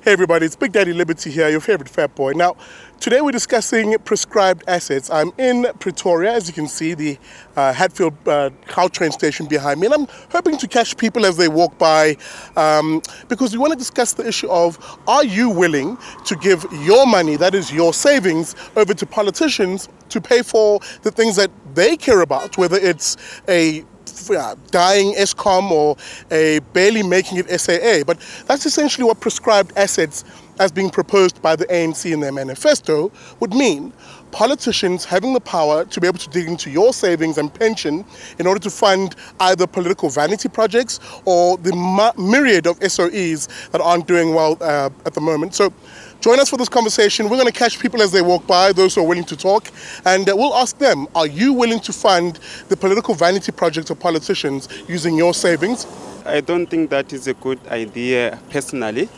Hey everybody, it's Big Daddy Liberty here, your favorite fat boy. Now, today we're discussing prescribed assets. I'm in Pretoria, as you can see, the Hatfield train station behind me, and I'm hoping to catch people as they walk by because we want to discuss the issue of, are you willing to give your money, that is your savings, over to politicians to pay for the things that they care about, whether it's a dying Eskom or a barely making it SAA. But that's essentially what prescribed assets, as being proposed by the ANC in their manifesto, would mean. Politicians having the power to be able to dig into your savings and pension in order to fund either political vanity projects or the myriad of SOEs that aren't doing well at the moment. So join us for this conversation. We're going to catch people as they walk by, those who are willing to talk, and we'll ask them, are you willing to fund the political vanity projects of politicians using your savings? I don't think that is a good idea personally,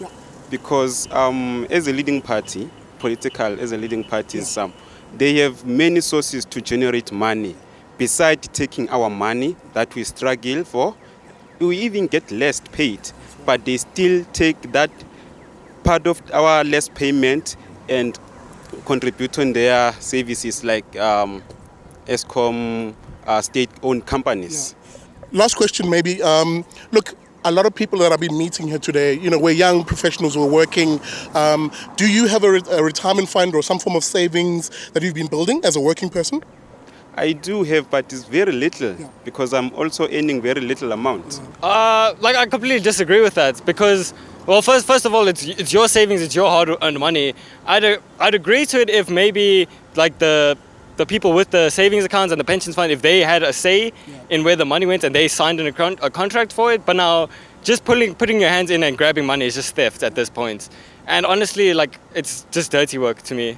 because as a leading party, they have many sources to generate money. Besides taking our money that we struggle for, we even get less paid, but they still take that part of our less payment and contribute on their services like Eskom, state-owned companies. Yeah. Last question maybe. Look, a lot of people that I've been meeting here today, we're young professionals who are working. Do you have a retirement fund or some form of savings that you've been building as a working person? I do have, but it's very little because I'm also earning very little amount. I completely disagree with that because, well, first of all, it's your savings, it's your hard-earned money. I'd agree to it if maybe like the people with the savings accounts and the pensions fund, if they had a say in where the money went and they signed a contract for it. But now, just putting your hands in and grabbing money is just theft at this point. And honestly, it's just dirty work to me.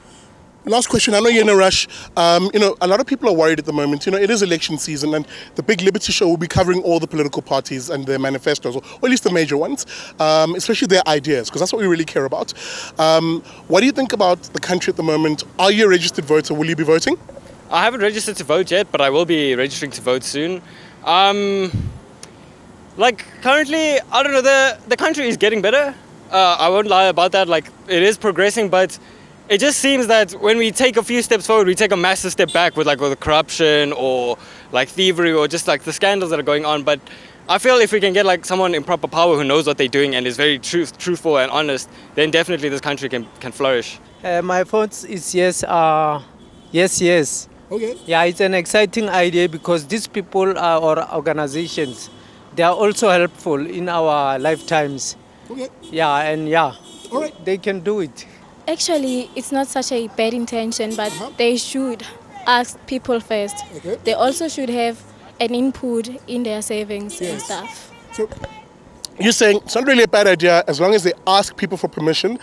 Last question. I know you're in a rush. A lot of people are worried at the moment. It is election season, and the Big Liberty Show will be covering all the political parties and their manifestos, or at least the major ones, especially their ideas, because that's what we really care about. What do you think about the country at the moment? Are you a registered voter? Will you be voting? I haven't registered to vote yet, but I will be registering to vote soon. Currently, I don't know, the country is getting better. I won't lie about that. It is progressing, but it just seems that when we take a few steps forward, we take a massive step back with the corruption or thievery or just the scandals that are going on. But I feel if we can get someone in proper power who knows what they're doing and is very truthful and honest, then definitely this country can flourish. My thoughts is yes, yes. Okay. Yeah, it's an exciting idea because these people or organizations, they are also helpful in our lifetimes. Okay. Yeah, and all right, they can do it. Actually, it's not such a bad intention, but they should ask people first. Okay. They also should have an input in their savings and stuff. So you're saying it's not really a bad idea as long as they ask people for permission.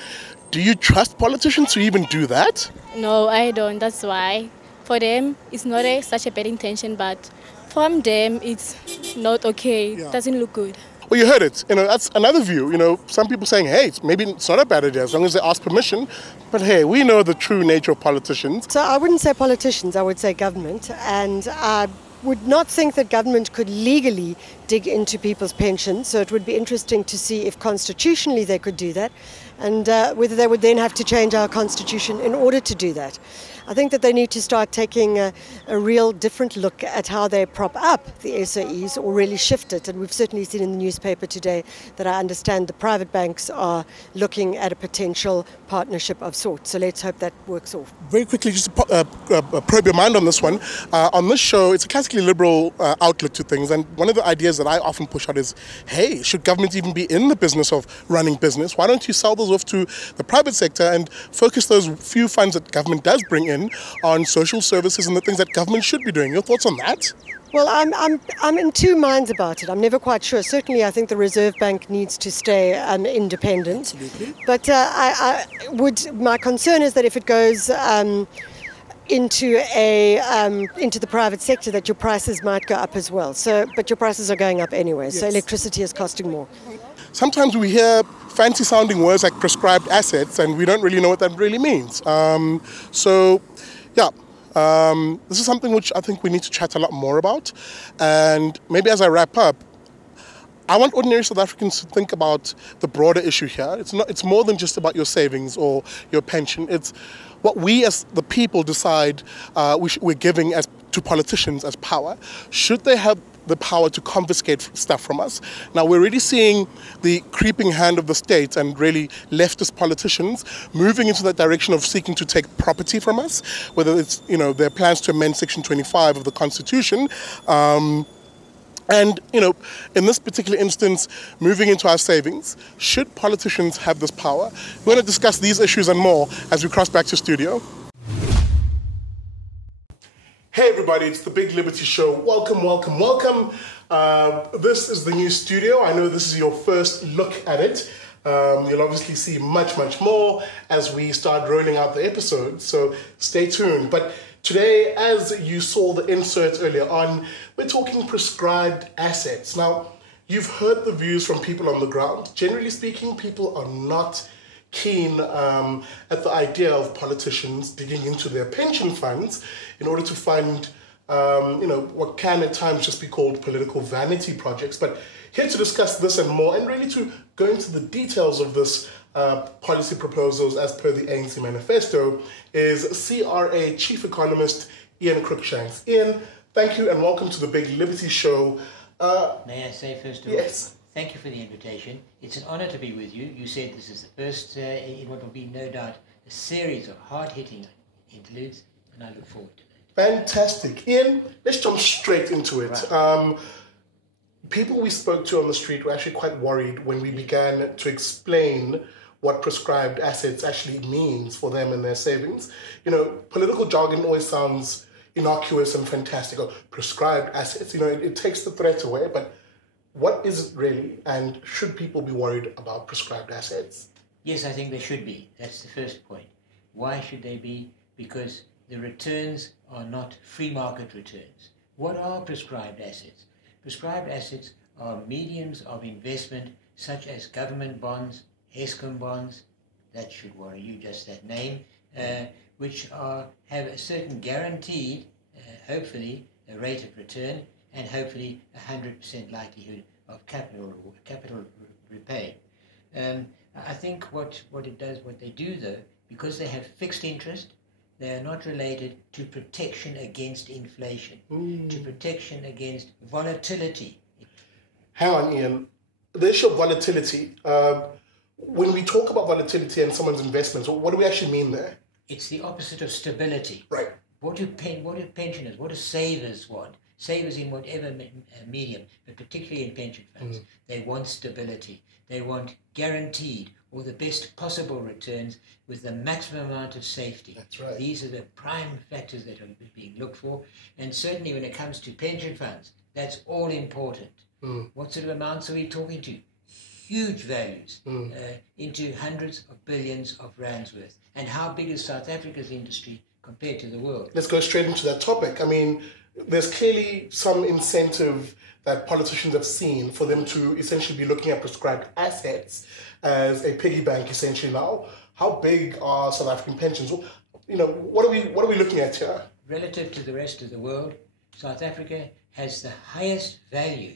Do you trust politicians to even do that? No, I don't. That's why. For them, it's not such a bad intention, but from them, it's not okay. It doesn't look good. Well, you heard it. That's another view. Some people saying, hey, maybe it's not a bad idea as long as they ask permission. But hey, we know the true nature of politicians. So I wouldn't say politicians, I would say government. And I would not think that government could legally dig into people's pensions. So it would be interesting to see if constitutionally they could do that and whether they would then have to change our constitution in order to do that. I think that they need to start taking a real different look at how they prop up the SOEs or really shift it. And we've certainly seen in the newspaper today that I understand the private banks are looking at a potential partnership of sorts. So let's hope that works off. Very quickly, just to probe your mind on this one. On this show, it's a classically liberal outlook to things. And one of the ideas that I often push out is, hey, should government even be in the business of running business? Why don't you sell those off to the private sector and focus those few funds that government does bring in on social services and the things that government should be doing? Your thoughts on that? Well, I'm in two minds about it. I'm never quite sure. Certainly, I think the Reserve Bank needs to stay independent. Absolutely. But my concern is that if it goes into the private sector, that your prices might go up as well. But your prices are going up anyway. So electricity is costing more. Sometimes we hear fancy sounding words like prescribed assets and we don't really know what that really means. This is something which I think we need to chat a lot more about. And maybe as I wrap up, I want ordinary South Africans to think about the broader issue here. It's more than just about your savings or your pension. It's what we as the people decide we're giving to politicians as power. Should they have the power to confiscate stuff from us? Now, we're really seeing the creeping hand of the state and really leftist politicians moving into that direction of seeking to take property from us, whether it's, their plans to amend Section 25 of the Constitution. And, in this particular instance, moving into our savings, should politicians have this power? We're going to discuss these issues and more as we cross back to studio. Hey everybody, it's the Big Liberty Show. Welcome, welcome, welcome. This is the new studio. I know this is your first look at it. You'll obviously see much, much more as we start rolling out the episodes, so stay tuned. But today, as you saw the insert earlier on, we're talking prescribed assets. Now, you've heard the views from people on the ground. Generally speaking, people are not keen at the idea of politicians digging into their pension funds in order to fund, what can at times just be called political vanity projects. But here to discuss this and more, and really to go into the details of this policy proposals as per the ANC Manifesto, is CRA Chief Economist Ian Cruikshanks. Ian, thank you and welcome to the Big Liberty Show. May I say first of all, yes. Thank you for the invitation. It's an honor to be with you. You said this is the first in what will be no doubt a series of hard-hitting interludes, and I look forward to that. Fantastic. Ian, let's jump straight into it. Right. People we spoke to on the street were actually quite worried when we began to explain what prescribed assets actually means for them and their savings. Political jargon always sounds innocuous and fantastic. Or prescribed assets, it takes the threat away, but what is it really, and should people be worried about prescribed assets? Yes, I think they should be. That's the first point. Why should they be? Because the returns are not free market returns. What are prescribed assets? Prescribed assets are mediums of investment such as government bonds, Eskom bonds, that should worry you, just that name, which have a certain guaranteed, hopefully, a rate of return, and hopefully 100% likelihood of capital repaid. I think what they do though, because they have fixed interest, they are not related to protection against inflation, to protection against volatility. Hang on, Ian. The issue of volatility, when we talk about volatility and someone's investments, what do we actually mean there? It's the opposite of stability. Right. What do pensioners, what do savers want? Savers in whatever medium, but particularly in pension funds, they want stability. They want guaranteed or the best possible returns with the maximum amount of safety. That's right. These are the prime factors that are being looked for. And certainly when it comes to pension funds, that's all important. What sort of amounts are we talking to? Huge values, into hundreds of billions of rands worth. And how big is South Africa's industry compared to the world? Let's go straight into that topic. I mean, there's clearly some incentive that politicians have seen for them to essentially be looking at prescribed assets as a piggy bank essentially now. How big are South African pensions? What are we looking at here? Relative to the rest of the world, South Africa has the highest value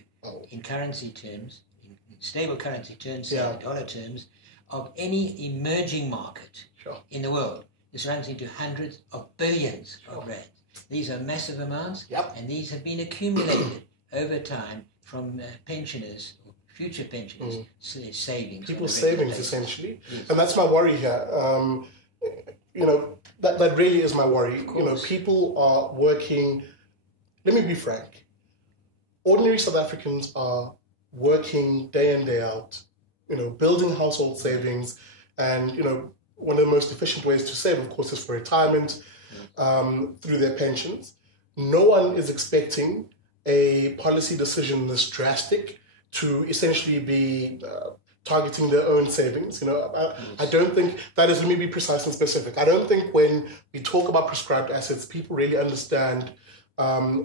in currency terms, in stable currency terms, dollar terms, of any emerging market in the world. This runs into hundreds of billions of rands. These are massive amounts, and these have been accumulated over time from pensioners, or future pensioners, savings. People's savings, essentially. Yes. And that's my worry here. That really is my worry. People are working, let me be frank, ordinary South Africans are working day in, day out, building household savings, and, one of the most efficient ways to save, of course, is for retirement, through their pensions. No one is expecting a policy decision this drastic to essentially be targeting their own savings. I don't think that is, let me be precise and specific. I don't think when we talk about prescribed assets, people really understand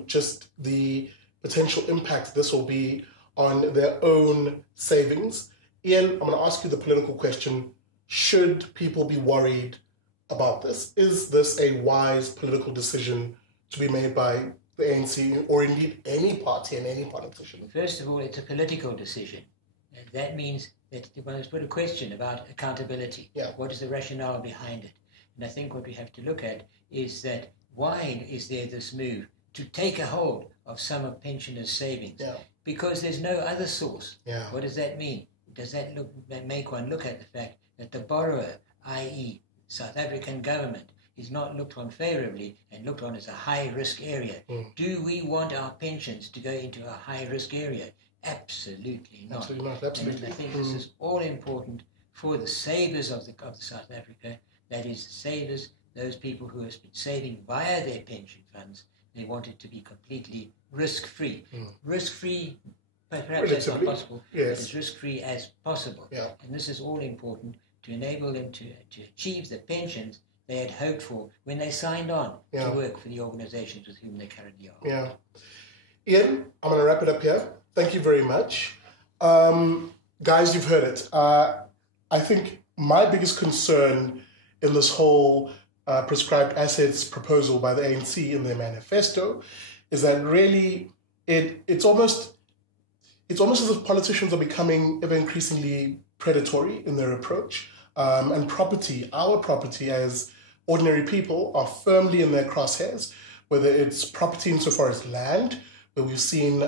just the potential impact this will be on their own savings. Ian, I'm going to ask you the political question. Should people be worried about this? Is this a wise political decision to be made by the ANC, or indeed any party and any politician? First of all, it's a political decision. And that means that one has put a question about accountability. Yeah. What is the rationale behind it? And I think what we have to look at is that why is there this move to take a hold of some of pensioners' savings? Yeah. Because there's no other source. Yeah. What does that mean? Does that make one look at the fact that the borrower, i.e. South African government, is not looked on favourably and looked on as a high-risk area? Do we want our pensions to go into a high-risk area? Absolutely not. Absolutely not. Absolutely. And I think this is all important for the savers of the South Africa. That is, savers, those people who have been saving via their pension funds. They want it to be completely risk-free. Risk-free, perhaps that's not possible, but as risk-free as possible. Yeah. And this is all important to enable them to achieve the pensions they had hoped for when they signed on to work for the organizations with whom they currently are. Yeah. Ian, I'm going to wrap it up here. Thank you very much. Guys, you've heard it. I think my biggest concern in this whole prescribed assets proposal by the ANC in their manifesto is that really it's almost as if politicians are becoming ever increasingly predatory in their approach, and our property as ordinary people are firmly in their crosshairs, whether it's property insofar as land, where we've seen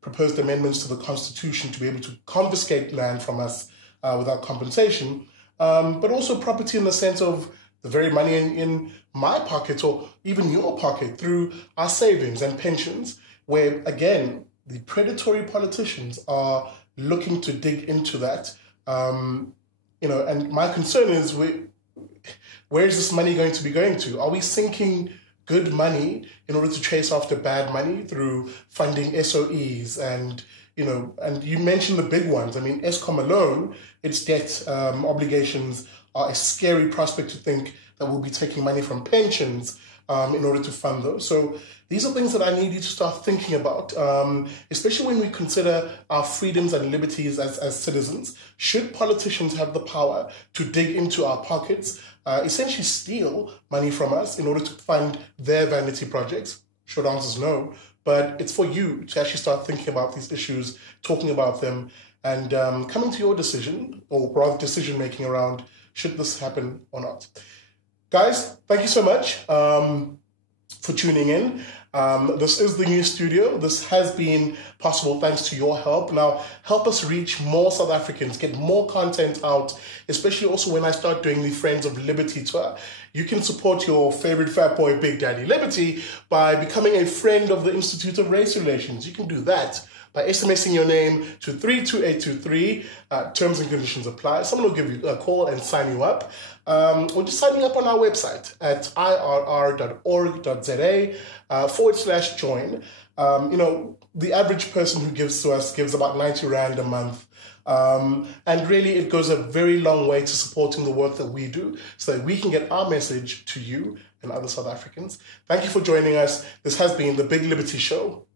proposed amendments to the Constitution to be able to confiscate land from us without compensation, but also property in the sense of the very money in my pocket or even your pocket through our savings and pensions, where, again, the predatory politicians are looking to dig into that. And my concern is, where is this money going to be going to? Are we sinking good money in order to chase after bad money through funding SOEs? And you mentioned the big ones. I mean, Eskom alone, its debt obligations are a scary prospect to think that we'll be taking money from pensions in order to fund those. So these are things that I need you to start thinking about, especially when we consider our freedoms and liberties as citizens. Should politicians have the power to dig into our pockets, essentially steal money from us in order to fund their vanity projects? Short answer is no. But it's for you to actually start thinking about these issues, talking about them, and coming to your decision, or rather decision-making around should this happen or not. Guys, thank you so much for tuning in. This is the new studio. This has been possible thanks to your help. Now, help us reach more South Africans, get more content out, especially also when I start doing the Friends of Liberty tour. You can support your favorite fat boy, Big Daddy Liberty, by becoming a friend of the Institute of Race Relations. You can do that by SMSing your name to 32823. Terms and conditions apply. Someone will give you a call and sign you up. Or just signing up on our website at irr.org.za/join. The average person who gives to us gives about 90 Rand a month. And really, it goes a very long way to supporting the work that we do so that we can get our message to you and other South Africans. Thank you for joining us. This has been the Big Liberty Show.